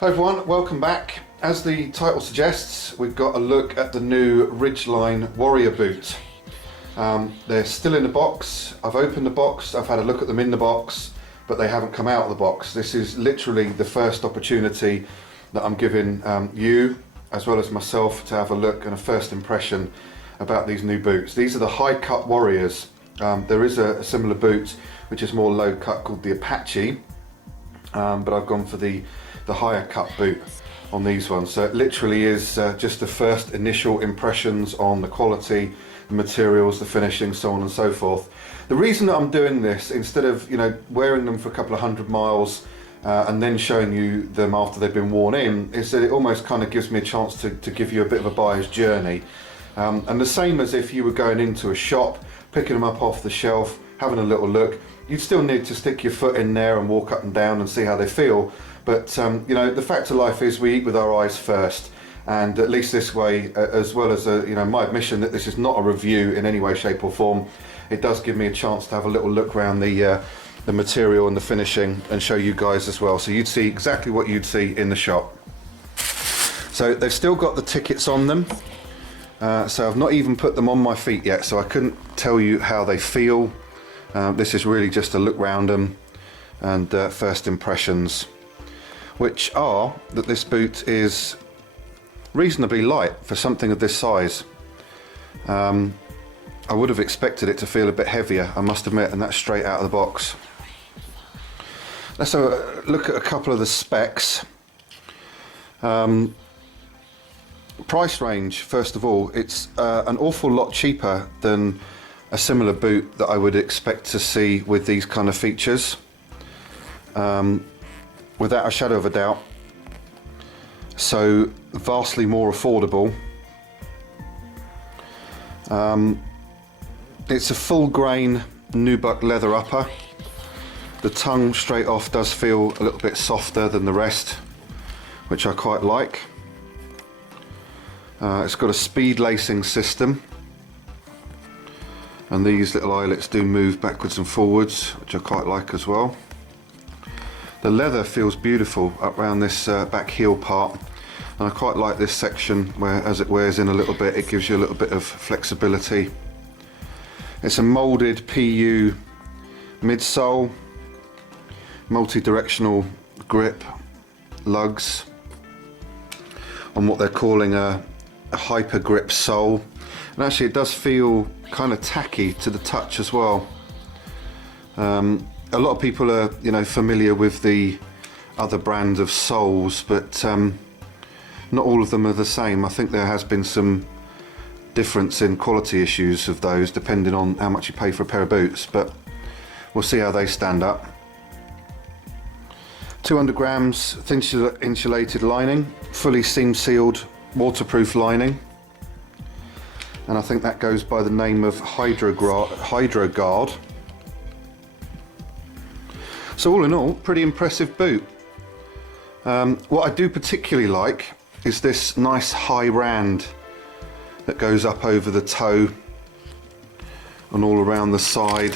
Hi everyone, welcome back. As the title suggests, we've got a look at the new Ridgeline Warrior boot. They're still in the box. I've opened the box, I've had a look at them in the box, but they haven't come out of the box. This is literally the first opportunity that I'm giving you, as well as myself, to have a look and a first impression about these new boots. These are the high cut Warriors. There is a similar boot which is more low cut called the Apache, but I've gone for the higher cut boot on these ones. So it literally is just the first initial impressions on the quality, the materials, the finishing, so on and so forth. The reason that I'm doing this, instead of wearing them for a couple of 100 miles and then showing you them after they've been worn in, is that it almost kind of gives me a chance to give you a bit of a buyer's journey. And the same as if you were going into a shop, picking them up off the shelf, having a little look, you'd still need to stick your foot in there and walk up and down and see how they feel. But the fact of life is we eat with our eyes first, and at least this way, as well as my admission that this is not a review in any way, shape or form, it does give me a chance to have a little look around the material and the finishing and show you guys as well, so you'd see exactly what you'd see in the shop. So they've still got the tickets on them, so I've not even put them on my feet yet, so I couldn't tell you how they feel. This is really just a look round them and first impressions, which are that this boot is reasonably light for something of this size. I would have expected it to feel a bit heavier, I must admit, and that's straight out of the box. Let's have a look at a couple of the specs. Price range, first of all, it's an awful lot cheaper than a similar boot that I would expect to see with these kind of features. Without a shadow of a doubt. So vastly more affordable. It's a full grain nubuck leather upper. The tongue straight off does feel a little bit softer than the rest, which I quite like. It's got a speed lacing system, and these little eyelets do move backwards and forwards, which I quite like as well. The leather feels beautiful up around this back heel part, and I quite like this section where, as it wears in a little bit, it gives you a little bit of flexibility. It's a moulded PU midsole, multi-directional grip lugs on what they're calling a hyper grip sole, and actually it does feel kind of tacky to the touch as well. A lot of people are familiar with the other brand of soles, but not all of them are the same. I think there has been some difference in quality issues of those depending on how much you pay for a pair of boots, but we'll see how they stand up. 200 grams thin insulated lining, fully seam sealed waterproof lining, and I think that goes by the name of HydroGuard. So all in all, pretty impressive boot. What I do particularly like is this nice high rand that goes up over the toe and all around the side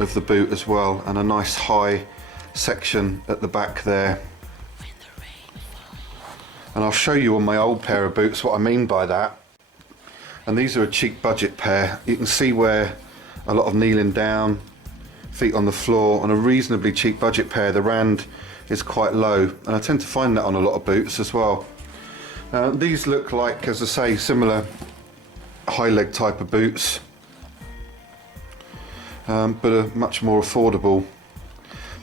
of the boot as well, and a nice high section at the back there. And I'll show you on my old pair of boots what I mean by that. And these are a cheap budget pair. You can see where a lot of kneeling down, feet on the floor. On a reasonably cheap budget pair, the rand is quite low, and I tend to find that on a lot of boots as well. These look like, as I say, similar high leg type of boots, but are much more affordable,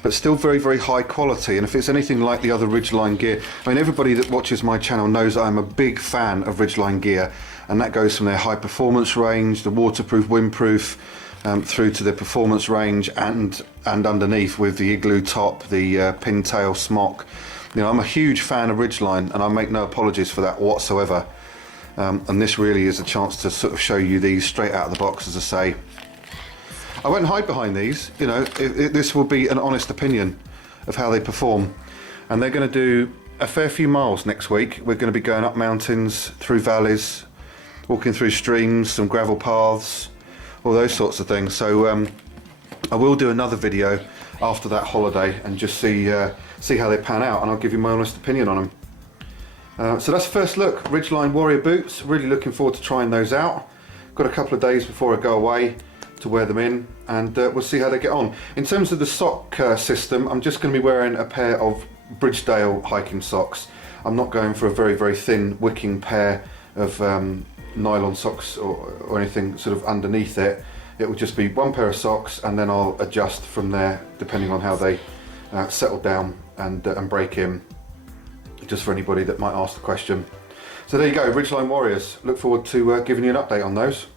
but still very, very high quality. And if it's anything like the other Ridgeline gear, I mean, everybody that watches my channel knows I'm a big fan of Ridgeline gear, and that goes from their high performance range, the waterproof, windproof, through to the performance range, and underneath with the igloo top, the pintail smock. I'm a huge fan of Ridgeline, and I make no apologies for that whatsoever. And this really is a chance to sort of show you these straight out of the box, as I say. I won't hide behind these. This will be an honest opinion of how they perform, and they're going to do a fair few miles next week. We're going to be going up mountains, through valleys, walking through streams, some gravel paths, all those sorts of things. So I will do another video after that holiday and just see how they pan out, and I'll give you my honest opinion on them. So that's the first look, Ridgeline Warrior boots. Really looking forward to trying those out. Got a couple of days before I go away to wear them in, and we'll see how they get on. In terms of the sock system, I'm just going to be wearing a pair of Bridgedale hiking socks. I'm not going for a very, very thin wicking pair of nylon socks or anything sort of underneath it. It will just be one pair of socks, and then I'll adjust from there depending on how they settle down and break in, just for anybody that might ask the question. So there you go, Ridgeline Warriors. Look forward to giving you an update on those.